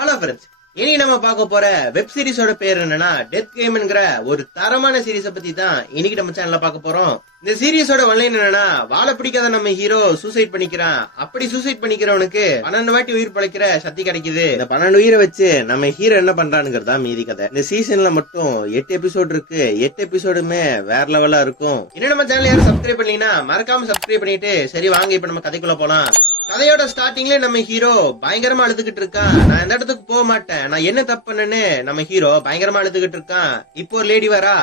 Hello friends இனி நம்ம பார்க்க போற வெப் சீரிஸோட பேர் என்னன்னா டெத் கேம்ங்கிற ஒரு தரமான சீரிஸை பத்தி தான் இன்னைக்கு நம்ம சேனல்ல பார்க்க போறோம். இந்த சீரியஸோட ஒன்லைன் என்னன்னா வாழை பிடிக்காத நம்ம ஹீரோ சூசைட் பண்ணிக்கிறான். அப்படி சூசைட் பண்ணிக்கிறவனுக்கு பன்னெண்டு வாட்டி உயிர் பழைக்கிற சக்தி கிடைக்குது. இந்த பன்னெண்டு உயிரை வச்சு நம்ம ஹீரோ என்ன பண்றானுங்கிறதா மீதி கதை. இந்த சீசன்ல மட்டும் எட்டு எபிசோடு இருக்கு. எட்டு எபிசோடுமே வேற லெவலா இருக்கும். இன்னும் நம்ம சேனல் யாரும் சப்ஸ்கிரைப் பண்ணீங்கன்னா மறக்காம சப்ஸ்கிரைப் பண்ணிட்டு சரி வாங்க இப்ப நம்ம கதைக்குள்ள போலாம். கதையோட ஸ்டார்டிங்ல நம்ம ஹீரோ பயங்கரமா அழுதுகிட்டு இருக்கான். நான் இந்த இடத்துக்கு போக மாட்டேன். நான் என்ன தப்பு பண்ணேன்னு நம்ம ஹீரோ பயங்கரமா அழுதுகிட்டு இருக்கான். இப்போ ஒரு லேடி வரா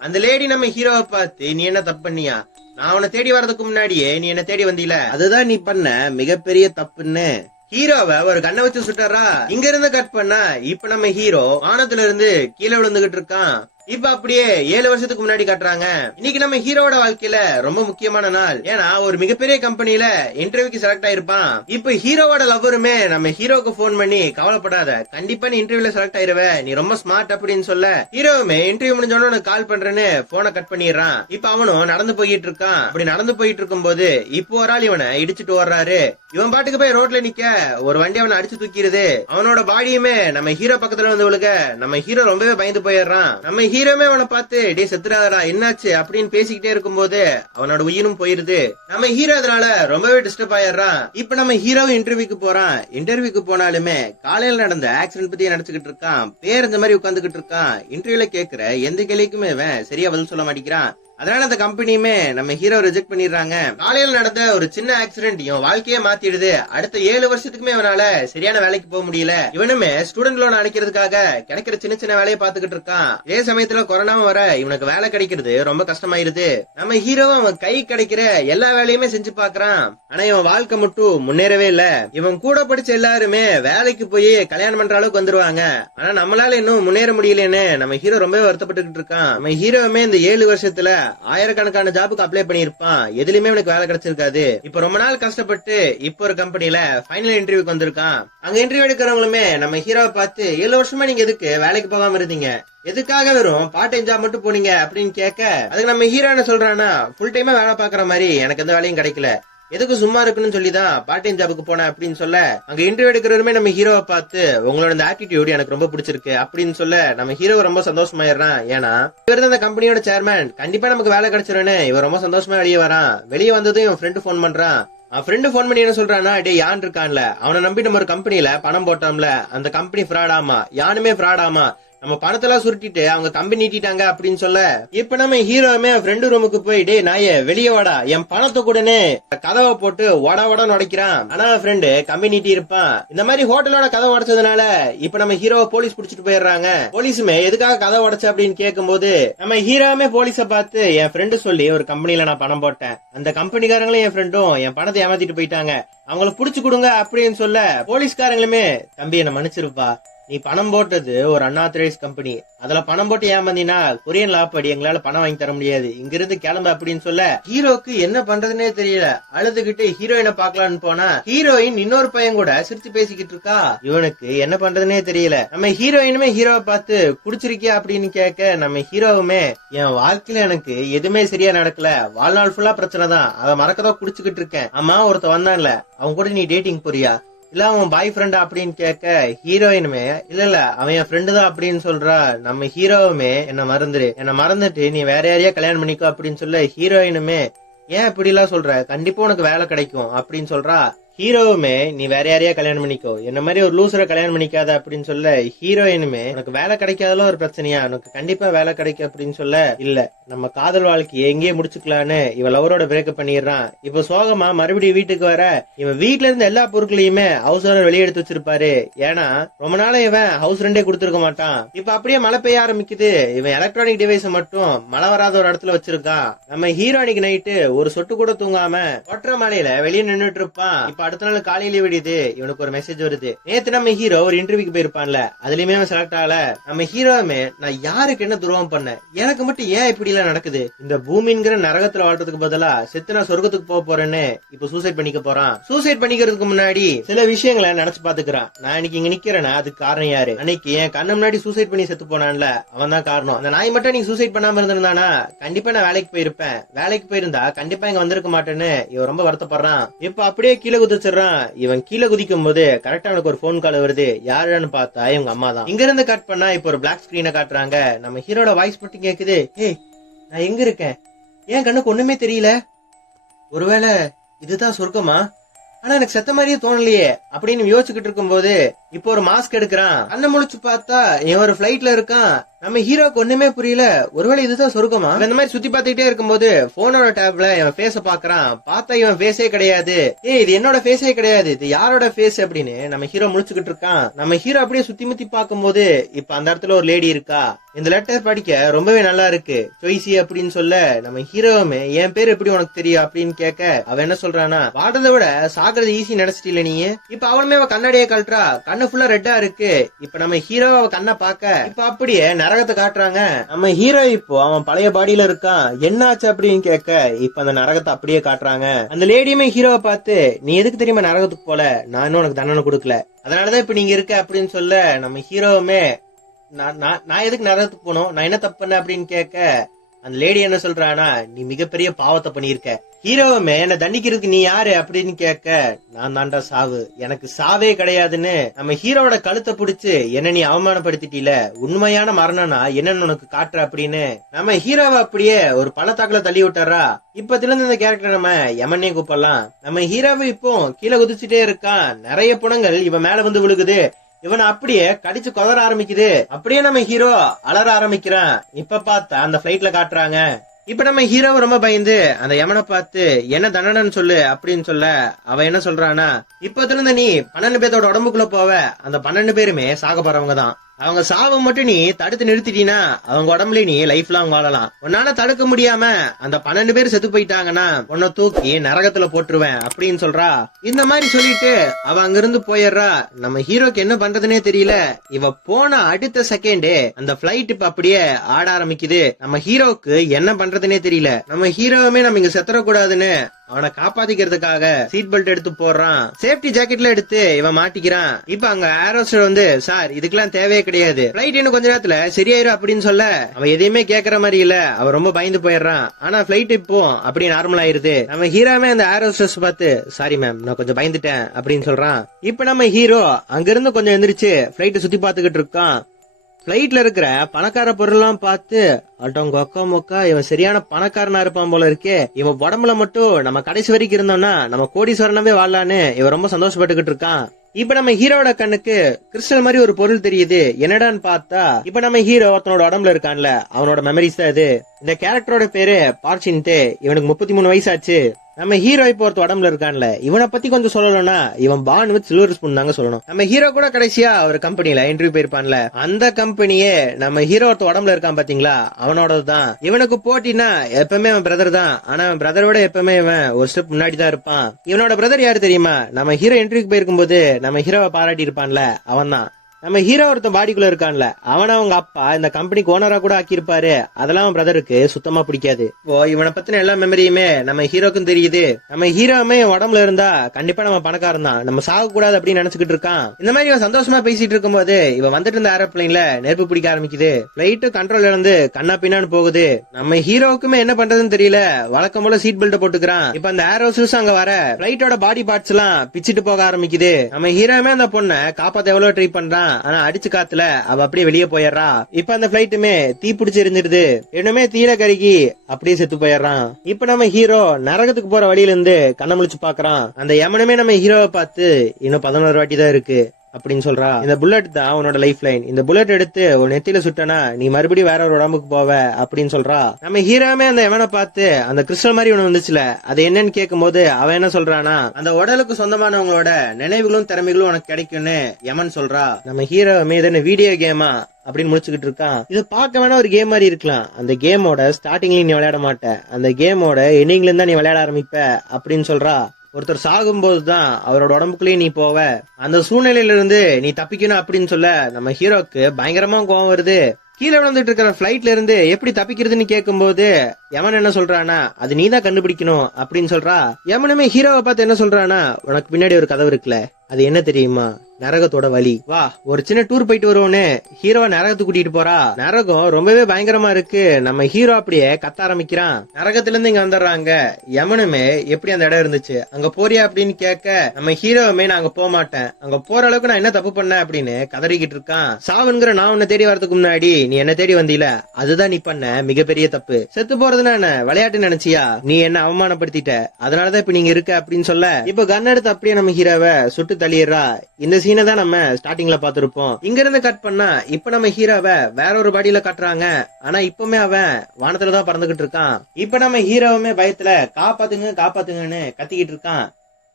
அந்த லேடி நம்ம ஹீரோவை பார்த்து நீ என்ன தப்பு பண்ணியா? நான் உன்னை தேடி வர்றதுக்கு முன்னாடியே நீ என்ன தேடி வந்தீல? அதுதான் நீ பண்ண மிகப்பெரிய தப்புன்னு. ஹீரோவை ஒரு கண்ணை வச்சு சுட்டுறா. இங்க இருந்து கட் பண்ணா இப்ப நம்ம ஹீரோ வானத்துல இருந்து கீழே விழுந்துகிட்டு இருக்கான். இப்ப அப்படியே ஏழு வருஷத்துக்கு முன்னாடி காட்டுறாங்க. இன்னைக்கு நம்ம ஹீரோவோட வாழ்க்கையில ரொம்ப முக்கியமான நாள். ஏன்னா ஒரு மிகப்பெரிய கம்பெனில இன்டர்வியூக்கு செலக்ட் ஆயிருப்பான். இப்ப ஹீரோவோட லவ்வருமே நம்ம ஹீரோக்கு போன் பண்ணி கவலைப்படாத. கண்டிப்பா நீ இன்டர்வியூல செலக்ட் ஆயிருவ. நீ ரொம்ப ஸ்மார்ட் அப்படின்னு சொல்ல ஹீரோவுமே இன்டர்வியூ முடிஞ்சோன்னு உனக்கு கால் பண்றேன்னு போனை கட் பண்ணிடுறான். இப்ப அவனும் நடந்து போயிட்டு இருக்கான். அப்படி நடந்து போயிட்டு இருக்கும்போது இப்போ ஒரு ஆள் இவனை இடிச்சிட்டு வர்றாரு இவன் பாட்டுக்கு போய் ரோட்ல நிக்க ஒரு வண்டி அவனை அடிச்சு தூக்கிடுது அவனோட பாடியுமே நம்ம ஹீரோ பக்கத்துல வந்து விழுக நம்ம ஹீரோ ரொம்பவே பயந்து போயிடுறான். நம்ம ஹீரோ ஹீரோமே அவனை பார்த்து டே செத்துறாதடா என்னாச்சு? அப்படின்னு பேசிக்கிட்டே இருக்கும்போது அவனோட உயிரும் போயிருது. நம்ம ஹீரோ அதனால ரொம்பவே டிஸ்டர்ப் ஆயிடுறான். இப்ப நம்ம ஹீரோ இன்டர்வியூக்கு போறான். இன்டர்வியூக்கு போனாலுமே காலையில நடந்த ஆக்சிடென்ட் பத்தி நினைச்சுக்கிட்டு இருக்கான். பேர் இந்த மாதிரி உட்காந்துக்கிட்டு இருக்கான். இன்டர்வியூல கேக்குற எந்த கேள்விக்குமே சரியா பதில் சொல்ல மாட்டேங்கிறான். அதனால அந்த கம்பெனியுமே நம்ம ஹீரோ ரிஜெக்ட் பண்ணிடுறாங்க. காலையில நடந்த ஒரு சின்ன ஆக்சிடென்ட் இவன் வாழ்க்கையே மாத்திடுது. அடுத்த ஏழு வருஷத்துக்குமே இவனால சரியான வேலைக்கு போக முடியல. இவனுமே ஸ்டூடெண்ட் லோன் அடைக்கிறதுக்காக கிடைக்கிற சின்ன சின்ன வேலையை பாத்துக்கிட்டு இருக்கான். இதே சமயத்துல கொரோனாவும் வர இவனுக்கு வேலை கிடைக்கிறது ரொம்ப கஷ்டமாயிருது. நம்ம ஹீரோவும் அவன் கை கிடைக்கிற எல்லா வேலையுமே செஞ்சு பாக்குறான் ஆனா இவன் வாழ்க்கை மட்டும் முன்னேறவே இல்ல. இவன் கூட படிச்ச எல்லாருமே வேலைக்கு போய் கல்யாணம் பண்ற அளவுக்கு வந்துருவாங்க. ஆனா நம்மளால இன்னும் முன்னேற முடியலன்னு நம்ம ஹீரோ ரொம்பவே வருத்தப்பட்டுக்கிட்டு இருக்கான். நம்ம ஹீரோவுமே இந்த ஏழு வருஷத்துல ஆயிரக்கணக்கான ஜாபுக்கு அப்ளை பண்ணிருப்பான் எதுலயுமே அவனுக்கு வேலை கிடைச்சிருக்காது. இப்ப ரொம்ப நாள் கஷ்டப்பட்டு இப்போ ஒரு கம்பெனில ஃபைனல் இன்டர்வியூக்கு வந்திருக்கான். அங்க இன்டர்வியூ எடுக்கிறவங்களுமே நம்ம ஹீரோவை பார்த்து ஏழு வருஷமா நீங்க எதுக்கு வேலைக்கு போகாம இருந்தீங்க? எதுக்காக வெறும் பார்ட் டைம் ஜாப் மட்டும் போனீங்க அப்படின்னு கேட்க அதுக்கு நம்ம ஹீரோ என்ன சொல்றானா ஃபுல் டைமா வேலை பாக்குற மாதிரி எனக்கு எந்த வேலையும் கிடைக்கல. எதுக்கு சும்மா இருக்குன்னு சொல்லி தான் பார்ட் டைம் ஜாபுக்கு போனேன் அப்படின்னு சொல்ல அங்க இன்டர்வியூ எடுக்கிறவருமே நம்ம ஹீரோவை பார்த்து உங்களோட இந்த ஆட்டிடியூட் எனக்கு ரொம்ப பிடிச்சிருக்கு அப்படின்னு சொல்ல நம்ம ஹீரோ ரொம்ப சந்தோஷமாயிடுறான். ஏன்னா இவர் தான் அந்த கம்பெனியோட சேர்மேன் கண்டிப்பா நமக்கு வேலை கிடைச்சிருன்னு இவர் ரொம்ப சந்தோஷமா வெளியே வரான். வெளியே வந்ததும் இவன் ஃப்ரெண்டு ஃபோன் பண்றான். அவன் ஃப்ரெண்டு ஃபோன் பண்ணி என்ன சொல்றான்னா டே யான் இருக்கான்ல? அவனை நம்பி நம்ம ஒரு கம்பெனில பணம் போட்டோம்ல. அந்த கம்பெனி ஃப்ராடாமா யானுமே ஃப்ராடாமா நம்ம படத்தெல்லாம் சுருட்டிட்டு அவங்க கம்பி நீட்டிட்டாங்க அப்படின்னு சொல்ல இப்ப நம்ம ஹீரோவுமே ஃப்ரெண்டு ரூமுக்கு போய் டே நாய வெளியே வாடா. என் பணத்தை கூடனே கதவை போட்டு வட வட உடைக்கிறான் ஆனா ஃப்ரெண்டு கம்பி நீட்டி இருப்பான். இந்த மாதிரி ஹோட்டலோட கதவை உடைச்சதுனால இப்ப நம்ம ஹீரோவை போலீஸ் புடிச்சிட்டு போயிடுறாங்க. போலீஸுமே எதுக்காக கதை உடைச்ச? அப்படின்னு கேட்கும்போது நம்ம ஹீரோவுமே போலீஸ பார்த்து என் ஃப்ரெண்டு சொல்லி ஒரு கம்பெனில நான் பணம் போட்டேன். அந்த கம்பெனிக்காரங்களும் என் ஃப்ரெண்டும் என் பணத்தை ஏமாத்திட்டு போயிட்டாங்க. அவங்கள புடிச்சு கொடுங்க அப்படின்னு சொல்ல போலீஸ்காரங்களுமே தம்பி என்ன மன்னிச்சிருப்பா. நீ பணம் போட்டது ஒரு அன்ஆத்தரைஸ் கம்பெனி அதுல பணம் போட்டு ஏமாந்தீங்கன்னா கொரியன் லாப்படி எங்களால பணம் வாங்கி தர முடியாது. இங்க இருந்து கிளம்பு அப்படின்னு சொல்ல ஹீரோக்கு என்ன பண்றதுனே தெரியல. அழுதுகிட்டு ஹீரோயினை பாக்கலாம்னு போனா ஹீரோயின் இன்னொரு பையன் கூட சிரிச்சு பேசிக்கிட்டு இருக்கா. இவனுக்கு என்ன பண்றதுனே தெரியல. நம்ம ஹீரோயினுமே ஹீரோவை பார்த்து குடிச்சிருக்கியா? அப்படின்னு கேட்க நம்ம ஹீரோவுமே என் வாழ்க்கையில எனக்கு எதுவுமே சரியா நடக்கல. வாழ்நாள் ஃபுல்லா பிரச்சனை தான். அதை மறக்கதான் குடிச்சுக்கிட்டு இருக்கேன். அம்மா ஒருத்த வந்தான்ல. அவன் கூட நீ டேட்டிங் போறியா? இல்ல அவன் பாய் ஃப்ரெண்டா அப்படின்னு கேட்க ஹீரோயினுமே இல்ல இல்ல அவன் என் ஃப்ரெண்டு தான் அப்படின்னு சொல்றா நம்ம ஹீரோவுமே என்ன மறந்துரு என்ன மறந்துட்டு நீ வேற யாரையா கல்யாணம் பண்ணிக்கோ அப்படின்னு சொல்ல ஹீரோயினுமே ஏன் இப்படி எல்லாம் சொல்ற? கண்டிப்பா உனக்கு வேலை கிடைக்கும் அப்படின்னு சொல்றா. ஹீரோவுமே நீ வேற யாரையா கல்யாணம் பண்ணிக்கோ. என்ன மாதிரி ஒரு லூசரை கல்யாணம் பண்ணிக்காத அப்படின்னு சொல்ல ஹீரோயினுமே உனக்கு வேலை கிடைக்காதல ஒரு பிரச்சனையா? உனக்கு கண்டிப்பா வேலை கிடைக்கும் அப்படின்னு சொல்ல இல்ல. நம்ம காதல் வாழ்க்கையை எங்கேயே முடிச்சுக்கலான்னு இவன் லவரோட பிரேக்கப் பண்ணிடுறான். இப்ப சோகமா மறுபடியும் வீட்டுக்கு வர இவன் வீட்ல இருந்த எல்லா பொருட்களையுமே ஹவுஸ் ஓனர் வெளியே எடுத்து வச்சிருப்பாரு. ஏன்னா ரொம்ப நாளா இவன் ஹவுஸ் ரெண்டே கொடுத்துருக்க மாட்டான். இப்ப அப்படியே மழை பெய்ய ஆரம்பிக்குது. இவன் எலக்ட்ரானிக் டிவைஸ் மட்டும் மழை வராத ஒரு இடத்துல வச்சிருக்கான். நம்ம ஹீரோனிக் நைட்டு ஒரு சொட்டு கூட தூங்காம ஒற்ற மலையில வெளியே நின்னுட்டு இருப்பான். இப்ப அடுத்த நாள் காலையில விடுது இவனுக்கு ஒரு மெசேஜ் வருது. நேத்து நம்ம ஹீரோ ஒரு இன்டர்வியூக்கு போயிருப்பான்ல. அதுலயுமே நம்ம செலக்ட் ஆகல. நம்ம ஹீரோவுமே நான் யாருக்கு என்ன துரோகம் பண்ணேன்? எனக்கு மட்டும் ஏன் இப்படி எல்லாம் நடக்குது? இந்த பூமிங்கிற நரகத்துல வாழ்றதுக்கு பதிலா செத்து நான் சொர்க்கத்துக்கு போக போறேன்னு இப்ப சூசைட் பண்ணிக்க போறான். சூசைட் பண்ணிக்கிறதுக்கு முன்னாடி சில விஷயங்களை நினைச்சு பாத்துக்கிறான் நான் இன்னைக்கு இங்க நிக்கிறேன்னா அதுக்கு காரணம் யாரு? அன்னைக்கு என் கண்ணு முன்னாடி சூசைட் பண்ணி செத்து போனான்ல அவன் தான் காரணம். அந்த நாய் மட்டும் நீ சூசைட் பண்ணாம இருந்திருந்தானா? கண்டிப்பா நான் வேலைக்கு போயிருப்பேன். வேலைக்கு போயிருந்தா கண்டிப்பா இங்க வந்திருக்க மாட்டேன்னு இவன் ரொம்ப வருத்தப்படுறான். இப்ப அப்படியே கீழே குதிச்சிடுறான் இவன் கீழே குதிக்கும் போது கரெக்டா அவனுக்கு ஒரு ஃபோன் கால் வருது. யாருன்னு பார்த்தா இவங்க அம்மா தான். இங்க இருந்து கட் பண்ணா இப்போ ஒரு பிளாக் ஸ்கிரீனை காட்டுறாங்க. நம்ம ஹீரோட வாய்ஸ் மட்டும் கேக்குது. ஏய் நான் எங்க இருக்கேன்? ஏன் கண்ணுக்கு ஒண்ணுமே தெரியல? ஒருவேளை இதுதான் சொர்க்கமா? ஆனா எனக்கு செத்த மாதிரியே தோணலையே. அப்படின்னு யோசிச்சுக்கிட்டு இருக்கும்போது இப்போ ஒரு மாஸ்க் எடுக்கிறான். கண்ணை முழிச்சு பார்த்தா இவன் ஒரு பிளைட்ல இருக்கான். நம்ம ஹீரோக்கு ஒண்ணுமே புரியல. ஒருவேளை இதுதான் சொருக்கமா? இந்த மாதிரி சுத்தி பாத்துக்கிட்டே இருக்கும்போது போனோட டேப்ல இவன் ஃபேஸ பாக்குறான் பார்த்தா இவன் ஃபேஸே கிடையாது. ஏய் இது என்னோட ஃபேஸே கிடையாது. இது யாரோட ஃபேஸ் அப்படின்னு நம்ம ஹீரோ முடிச்சுக்கிட்டு இருக்கான். நம்ம ஹீரோ அப்படியே சுத்தி முத்தி பார்க்கும்போது இப்ப அந்த இடத்துல ஒரு லேடி இருக்கா? இந்த லெட்டர் படிக்க ரொம்பவே நல்லா இருக்கு. சொய்சி அப்படின்னு சொல்ல நம்ம ஹீரோவுமே என் பேர் எப்படி உனக்கு தெரியும்? அப்படின்னு கேட்க அவன் என்ன சொல்றானா வாடுறதை விட சாகிறது ஈஸி நினைச்சிட்டீல நீ? இப்ப அவனுமே அவ கண்ணாடியை கழட்டுறா. கண்ணு ஃபுல்லா ரெட்டா இருக்கு. இப்ப நம்ம ஹீரோ அவ கண்ணை பார்க்க இப்ப அப்படியே நரகத்தை காட்டுறாங்க. நம்ம ஹீரோ இப்போ அவன் பழைய பாடியில இருக்கான். என்னாச்சு அப்படின்னு கேட்க இப்ப அந்த நரகத்தை அப்படியே காட்டுறாங்க. அந்த லேடியுமே ஹீரோவை பார்த்து நீ எதுக்கு தெரியுமா நரகத்துக்கு போல? நான் இன்னும் உனக்கு தண்டனை கொடுக்கல. அதனாலதான் இப்ப நீங்க இருக்க அப்படின்னு சொல்ல நம்ம ஹீரோவுமே நான் நான் நான் எதுக்கு நரகத்துக்கு போனோம் நான் என்ன தப்பு பண்ண அப்படின்னு கேட்க அந்த லேடி என்ன சொல்றானா நீ மிகப்பெரிய பாவத்தை பண்ணியிருக்க. ஹீரோவுமே என்ன தண்டிக்கிறதுக்கு நீ யாரு அப்படின்னு கேட்க நான் தாண்டா சாவு. எனக்கு சாவே கிடையாதுன்னு நம்ம ஹீரோவோட கழுத்தை பிடிச்சு என்ன நீ அவமானப்படுத்திட்டீல. உண்மையான மரணம்னா என்னன்னு உனக்கு காட்டுற அப்படின்னு நம்ம ஹீரோவை அப்படியே ஒரு பள்ளத்தாக்குல தள்ளி விட்டாரா இப்பத்துல இருந்து இந்த கேரக்டர் நம்ம யமனே கூப்பிடலாம். நம்ம ஹீரோவை இப்போ கீழே குதிச்சுட்டே இருக்கான் நிறைய புணங்கள் இவன் மேல வந்து விழுகுது. இவன் அப்படியே கடிச்சு கொதற ஆரம்பிக்குது. அப்படியே நம்ம ஹீரோ அலற ஆரம்பிக்கிறான். இப்ப பார்த்தா அந்த பிளைட்ல காட்டுறாங்க. இப்ப நம்ம ஹீரோ ரொம்ப பயந்து அந்த யமனை பார்த்து என்ன தண்டனன்னு சொல்லு அப்படின்னு சொல்ல அவன் என்ன சொல்றானா இப்பத்துல இருந்து நீ பன்னெண்டு பேர்த்தோட உடம்புக்குள்ள போவ அந்த பன்னெண்டு பேருமே சாக போறவங்க தான் அவங்க சாவை மட்டும் நீ தடுத்து நிறுத்திட்டீனா அவங்க உடம்புல நீ லைஃப் லாங் வாழலாம். உன்னால தடுக்க முடியாம அந்த பன்னெண்டு பேர் செத்து போயிட்டாங்கன்னா உன்னை தூக்கி நரகத்துல போட்டுருவேன் அப்படின்னு சொல்றா. இந்த மாதிரி சொல்லிட்டு அவ அங்கிருந்து போயிடுறா. நம்ம ஹீரோக்கு என்ன பண்றதுனே தெரியல. இவ போன அடுத்த செகண்டே அந்த பிளைட் இப்ப அப்படியே ஆட ஆரம்பிக்குது. நம்ம ஹீரோக்கு என்ன பண்றதுனே தெரியல. நம்ம ஹீரோவுமே நம்ம இங்க செத்துறக்கூடாதுன்னு அவனை காப்பாத்திக்கிறதுக்காக சீட் பெல்ட் எடுத்து போடுறான். சேஃப்டி ஜாக்கெட்ல எடுத்து இவன் மாட்டிக்கிறான். இப்ப அங்க ஏரோஸ்டர் வந்து சார் இதுக்கெல்லாம் தேவையே கிடையாது. பிளைட் இன்னும் கொஞ்ச நேரத்துல சரியாயிரும் அப்படின்னு சொல்ல அவன் எதையுமே கேக்குற மாதிரி இல்ல. அவன் ரொம்ப பயந்து போயிடுறான். ஆனா பிளைட் இப்போ அப்படியே நார்மல் ஆயிருது. நம்ம ஹீரோவே அந்த ஏரோஸ்டர்ஸ் பார்த்து சாரி மேம் நான் கொஞ்சம் பயந்துட்டேன் அப்படின்னு சொல்றான். இப்ப நம்ம ஹீரோ அங்கிருந்து கொஞ்சம் எந்திரிச்சு பிளைட்டை சுத்தி பாத்துக்கிட்டு இருக்கான். ஃப்ளைட்டில் இருக்கிற பணக்கார பொருள்லாம் பார்த்து அட்டவங்க அக்கா மொக்கா இவன் சரியான பணக்காரனா இருப்பான் போல இருக்கே. இவன் உடம்புல மட்டும் நம்ம கடைசி வரைக்கும் இருந்தோம்னா நம்ம கோடீஸ்வரனவே வாழலான்னு இவன் ரொம்ப சந்தோஷப்பட்டுக்கிட்டு இருக்கான். இப்ப நம்ம ஹீரோட கண்ணுக்கு கிறிஸ்டல் மாதிரி ஒரு பொருள் தெரியுது. என்னடான்னு பார்த்தா இப்ப நம்ம ஹீரோ ஒருத்தனோட உடம்புல இருக்கான்ல அவனோட மெமரிஸ் தான் இது. இந்த கேரக்டரோட பேரு பார்ச்சின்ட்டு இவனுக்கு முப்பத்தி மூணு வயசாச்சு. நம்ம ஹீரோ இப்போ ஒருத்த உடம்புல இருக்கான்ல இவனை பத்தி கொஞ்சம் சொல்லணும்னா இவன் பான் வித் சில்வர் ஸ்பூன் தாங்க சொல்லணும். நம்ம ஹீரோ கூட கடைசியா ஒரு கம்பெனில இன்டர்வியூ போயிருப்பான்ல அந்த கம்பெனியே நம்ம ஹீரோ ஒருத்த உடம்புல இருக்கான் பாத்தீங்களா? அவனோடது தான் இவனுக்கு போட்டினா எப்பவுமே அவன் பிரதர் தான். ஆனா அவன் பிரதரோட எப்பவுமே இவன் ஒரு ஸ்டெப் முன்னாடி தான் இருப்பான். இவனோட பிரதர் யாரு தெரியுமா? நம்ம ஹீரோ இன்டர்வியூக்கு போயிருக்கும் போது நம்ம ஹீரோவை பாராட்டி இருப்பான்ல அவன் தான் நம்ம ஹீரோ ஒருத்தன் பாடிக்குள்ள இருக்கான்ல அவன அவங்க அப்பா இந்த கம்பெனிக்கு ஓனரா கூட ஆக்கியிருப்பாரு. அதெல்லாம் அவன் பிரதருக்கு சுத்தமா பிடிக்காது. ஓ இவனை பத்தின எல்லா மெமரியுமே நம்ம ஹீரோக்கும் தெரியுது. நம்ம ஹீரோவுமே உடம்புல இருந்தா கண்டிப்பா நம்ம பணக்காரன் தான். நம்ம சாக கூடாது அப்படின்னு நினைச்சுக்கிட்டு இருக்கான். இந்த மாதிரி இவன் சந்தோஷமா பேசிட்டு இருக்கும்போது இவன் வந்துட்டு இருந்த ஏரோப்ளைன்ல நெருப்பு பிடிக்க ஆரம்பிக்குது. பிளைட் கண்ட்ரோல் இருந்து கண்ணா பின்னான்னு போகுது. நம்ம ஹீரோவுக்குமே என்ன பண்றதுன்னு தெரியல. வழக்கம் போல சீட் பெல்ட் போட்டுக்கிறான். இப்ப அந்த ஏரோசூஸ் அங்க வர பிளைட்டோட பாடி பார்ட்ஸ் எல்லாம் பிச்சுட்டு போக ஆரம்பிக்குது. நம்ம ஹீரோவுமே அந்த பொண்ணை காப்பாத்த எவ்வளவு ட்ரை பண்றான். ஆனா அடிச்சு காத்துல அவ அப்படியே வெளியே போயிடுறா. இப்ப அந்த பிளைட்டுமே தீ பிடிச்சி எரிஞ்சிடுது. இன்னுமே தீல கருகி அப்படியே செத்து போயிடுறான். இப்ப நம்ம ஹீரோ நரகத்துக்கு போற வழியில இருந்து கண்ண முழிச்சு பாக்குறான் அந்த யமனுமே நம்ம ஹீரோவை பார்த்து இன்னும் பதினோரு வாட்டி தான் இருக்கு. அப்படின்னு சொல்றா. இந்த புல்லட் தான் உன்னோட லைஃப் லைன் இந்த புல்லட் எடுத்து உன் நெத்தியில சுட்டனா நீ மறுபடியும் வேற ஒரு உடம்புக்கு போவ அப்படின்னு சொல்றா. நம்ம ஹீராமே அந்த எவனை பார்த்து அந்த கிறிஸ்டல் மாதிரி ஒண்ணு வந்துச்சுல அது என்னன்னு கேட்கும்போது அவன் என்ன சொல்றானா அந்த உடலுக்கு சொந்தமானவங்களோட நினைவுகளும் திறமைகளும் உனக்கு கிடைக்கும்னு யமன் சொல்றா. நம்ம ஹீரோ மீது என்ன வீடியோ கேமா அப்படின்னு முடிச்சுக்கிட்டு இருக்கான். இது பார்க்க வேணா ஒரு கேம் மாதிரி இருக்கலாம். அந்த கேமோட ஸ்டார்டிங்ல நீ விளையாட மாட்ட. அந்த கேமோட எண்டிங்ல இருந்தா நீ விளையாட ஆரம்பிப்ப அப்படின்னு சொல்றா. ஒருத்தர் சாகும்போது தான் அவரோட உடம்புக்குள்ளேயே நீ போவ. அந்த சூழ்நிலையிலிருந்து நீ தப்பிக்கணும் அப்படின்னு சொல்ல நம்ம ஹீரோக்கு பயங்கரமா கோவம் வருது. கீழே விழுந்துட்டு இருக்கிற ஃபிளைட்ல இருந்து எப்படி தப்பிக்கிறதுன்னு கேட்கும்போது யமன் என்ன சொல்றானா அது நீ தான் கண்டுபிடிக்கணும் அப்படின்னு சொல்றா. யமனுமே ஹீரோவை பார்த்து என்ன சொல்றானா உனக்கு பின்னாடி ஒரு கதவு இருக்குல்ல அது என்ன தெரியுமா? நரகத்தோட வழி வா. ஒரு சின்ன டூர் போயிட்டு வருவோன்னு ஹீரோவை நரகத்துக்கு கூட்டிட்டு போறா. நரகம் ரொம்பவே பயங்கரமா இருக்கு. நம்ம ஹீரோ அப்படியே கத்த ஆரம்பிக்கிறான். நரகத்துல இருந்து இங்க வந்துடுறாங்க. யமனுமே எப்படி அந்த இடம் இருந்துச்சு? அங்க போறியா அப்படின்னு கேட்க நம்ம ஹீரோவுமே நான் அங்க போக மாட்டேன். அங்க போற அளவுக்கு நான் என்ன தப்பு பண்ணேன் அப்படின்னு கதறிக்கிட்டு இருக்கான். சாவுங்கிற நான் உன்னை தேடி வரதுக்கு முன்னாடி நீ என்ன தேடி வந்தீல. அதுதான் நீ பண்ண மிகப்பெரிய தப்பு. செத்து போறதுன்னா என்ன? விளையாட்டு நினைச்சியா? நீ என்ன அவமானப்படுத்திட்ட? அதனாலதான் இப்ப நீங்க இருக்க அப்படின்னு சொல்ல இப்ப கன் எடுத்து அப்படியே நம்ம ஹீரோவை சுட்டு தள்ளிடுறா. இந்த சீனை தான் நம்ம ஸ்டார்டிங்ல பாத்திருப்போம் இங்க இருந்து கட் பண்ணா இப்ப நம்ம ஹீரோவை வேற ஒரு பாடியில காட்டுறாங்க. ஆனா இப்பவுமே அவன் வானத்துலதான் பறந்துகிட்டு இருக்கான். இப்ப நம்ம ஹீரோவுமே பயத்துல காப்பாத்துங்க காப்பாத்துங்கன்னு கத்திக்கிட்டு இருக்கான்.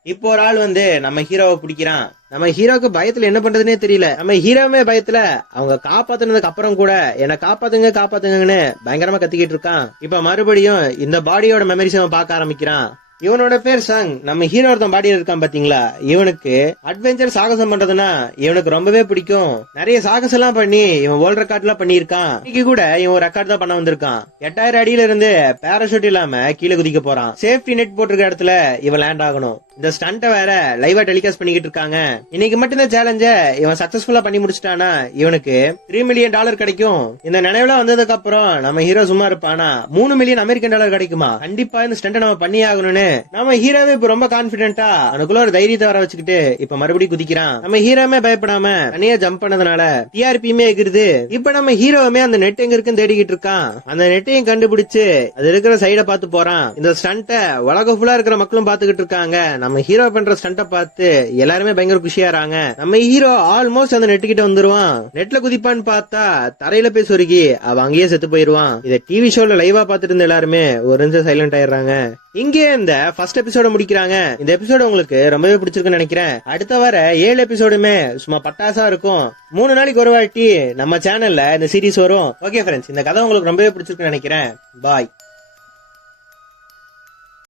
இப்போ ஒரு ஆள் வந்து நம்ம ஹீரோவை பிடிக்கிறான். நம்ம ஹீரோக்கு பயத்துல என்ன பண்றதுனே தெரியல. நம்ம ஹீரோவுமே பயத்துல அவங்க காப்பாத்துனதுக்கு அப்புறம் கூட என்ன காப்பாத்துங்க காப்பாத்துங்கன்னு பயங்கரமா கத்திக்கிட்டு இருக்கான். இப்ப மறுபடியும் இந்த பாடியோட மெமரிஸ் அவன் பார்க்க ஆரம்பிக்கிறான். இவனோட பேர் சங். நம்ம ஹீரோ ஒருத்தன் பாடியில் இருக்கான் பாத்தீங்களா? இவனுக்கு அட்வென்ச்சர் சாகசம் பண்றதுன்னா இவனுக்கு ரொம்பவே பிடிக்கும். நிறைய சாகசம் எல்லாம் பண்ணி இவன் வேர்ல்ட் ரெக்கார்ட் எல்லாம் பண்ணியிருக்கான். இன்னைக்கு கூட இவன் ரெக்கார்ட் தான் பண்ண வந்திருக்கான். எட்டாயிரம் அடியில இருந்து பேராஷூட் இல்லாம கீழே குதிக்க போறான். சேஃப்டி நெட் போட்டிருக்க இடத்துல இவன் லேண்ட் ஆகணும். இந்த ஸ்டண்ட்டை வேற லைவா டெலிகாஸ்ட் பண்ணிக்கிட்டு இருக்காங்க. இன்னைக்கு மட்டும் இந்த சேலஞ்ச இவன் சக்சஸ்ஃபுல்லா பண்ணி முடிச்சிட்டானா? இவனுக்கு த்ரீ மில்லியன் டாலர் கிடைக்கும். இந்த நினைவுல வந்ததுக்கு அப்புறம் நம்ம ஹீரோ சும்மா இருப்பானா? மூணு மில்லியன் அமெரிக்கன் டாலர் கிடைக்குமா? கண்டிப்பா இந்த ஸ்டண்ட்டை நம்ம பண்ணி ஆகணும்னு. நம்ம ஹீரோவே இப்ப ரொம்ப கான்பிடென்ட்டா அவனுக்குள்ள ஒரு தைரியத்தை வர வச்சுக்கிட்டு இப்ப மறுபடியும் குதிக்கிறான். நம்ம ஹீரோமே பயப்படாம தனியா ஜம்ப் பண்ணதுனால டிஆர்பியுமே இருக்குது இப்ப நம்ம ஹீரோவுமே அந்த நெட் எங்க இருக்குன்னு தேடிக்கிட்டு இருக்கான். அந்த நெட்டையும் கண்டுபிடிச்சு அது இருக்கிற சைட பார்த்து போறான். இந்த ஸ்டண்ட்டை உலக ஃபுல்லா இருக்கிற மக்களும் பாத்துக்கிட்டு இருக்காங்க. நம்ம ஹீரோ பண்ற ஸ்டண்ட்டை பார்த்து எல்லாருமே பயங்கர குஷியாறாங்க நம்ம ஹீரோ ஆல்மோஸ்ட் அந்த நெட்டு கிட்ட வந்துருவான். நெட்ல குதிப்பான்னு பார்த்தா தரையில போய் சொருகி அவ அங்கேயே செத்து போயிருவான். இதை டிவி ஷோல லைவா பாத்துட்டு இருந்த எல்லாருமே ஒரு நிமிஷம் சைலண்ட் ஆயிடுறாங்க. இங்கே இந்த ஃபர்ஸ்ட் எபிசோட முடிக்கிறாங்க. இந்த எபிசோட உங்களுக்கு ரொம்பவே பிடிச்சிருக்குன்னு நினைக்கிறேன். அடுத்த வர ஏழு எபிசோடுமே சும்மா பட்டாசா இருக்கும். மூணு நாளைக்கு ஒரு வாட்டி நம்ம சேனல்ல இந்த சீரிஸ் வரும். ஓகே ஃப்ரெண்ட்ஸ் இந்த கதை உங்களுக்கு ரொம்பவே பிடிச்சிருக்குன்னு நினைக்கிறேன். பாய்